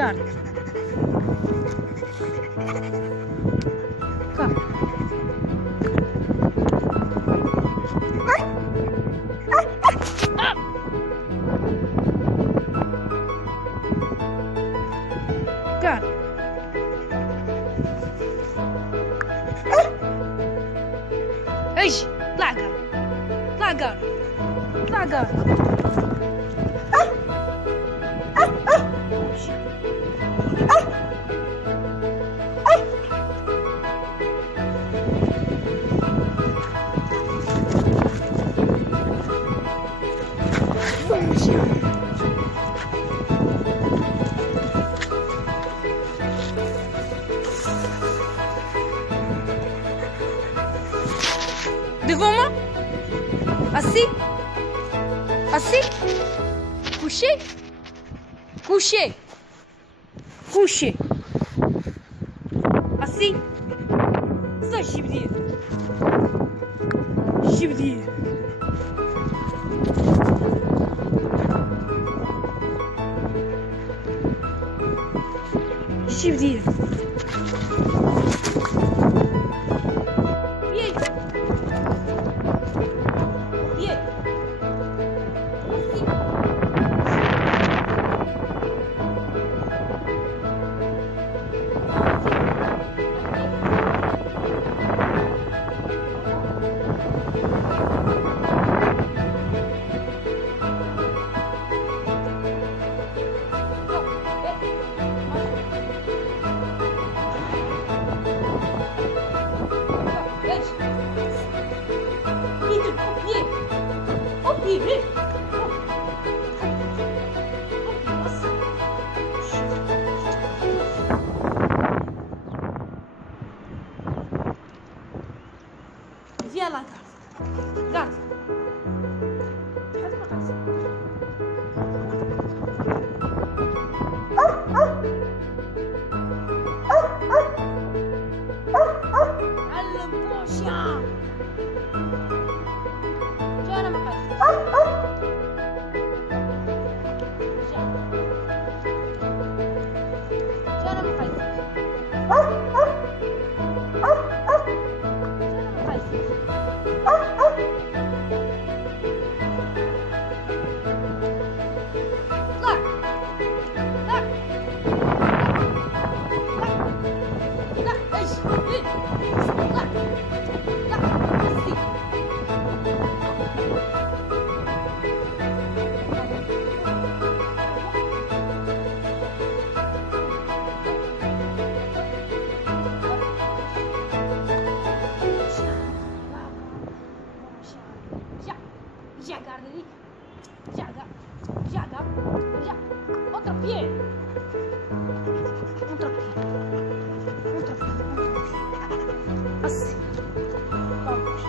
Lagarde. Come. Lagarde. Ei, lagarde. Lagarde. Lagarde. Devant moi. Assis. Assis. Couché. Couché. Couché. Assis. Ça, je veux dire. Je veux dire. Je veux dire. Viens là, garde. Garde. Allez, bon chien. Viens là, ma case. Viens là, ma case. Garde-lhe. Jaga. Jaga. Já. Outro pé. Outro pé. Outro pé. Assim. Vamos.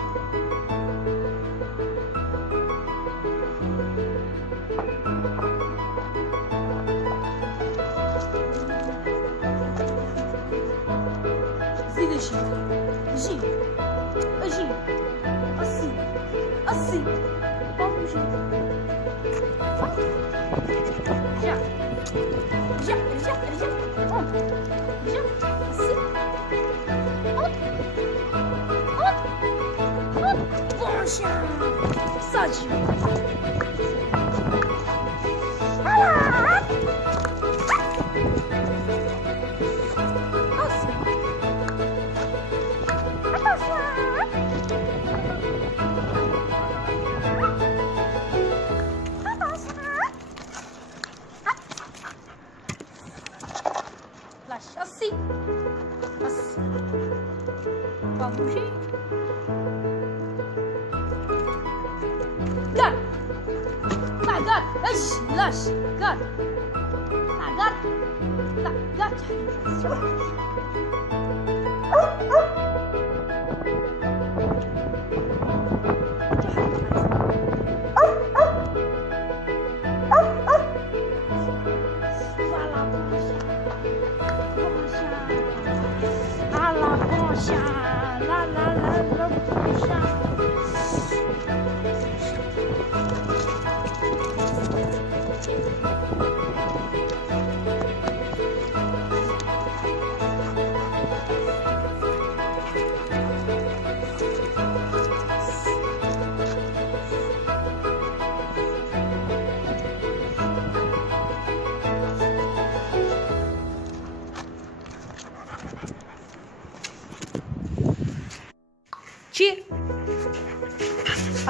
Gira, gira. Gira. Gira. Assim. Assim. Vamos, gente. Já. Já, já, já. Onde? Já. Assim. Onde? Onde? Onde? Poxa. Sódio. Olá. Nossa. Nossa. Assim. Assim. Vamos, gente. Gar. Lagarde. Eish. Lash. Gar. Lagarde. Lagarde.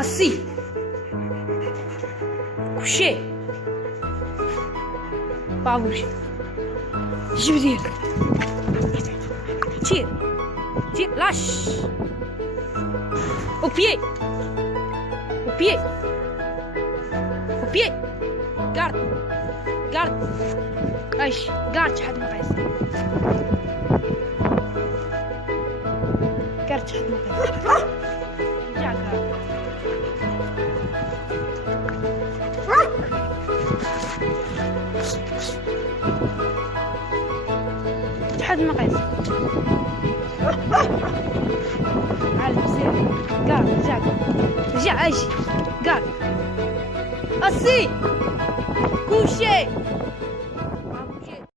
السي كوشي بابوش جبريل تير تير لاش au pied au pied au pied garde garde ايش garde حد ما قيس garde حد ما قيس رجع garde حد ما قيس عالم زين قال رجع رجع ايش قال السي كوشي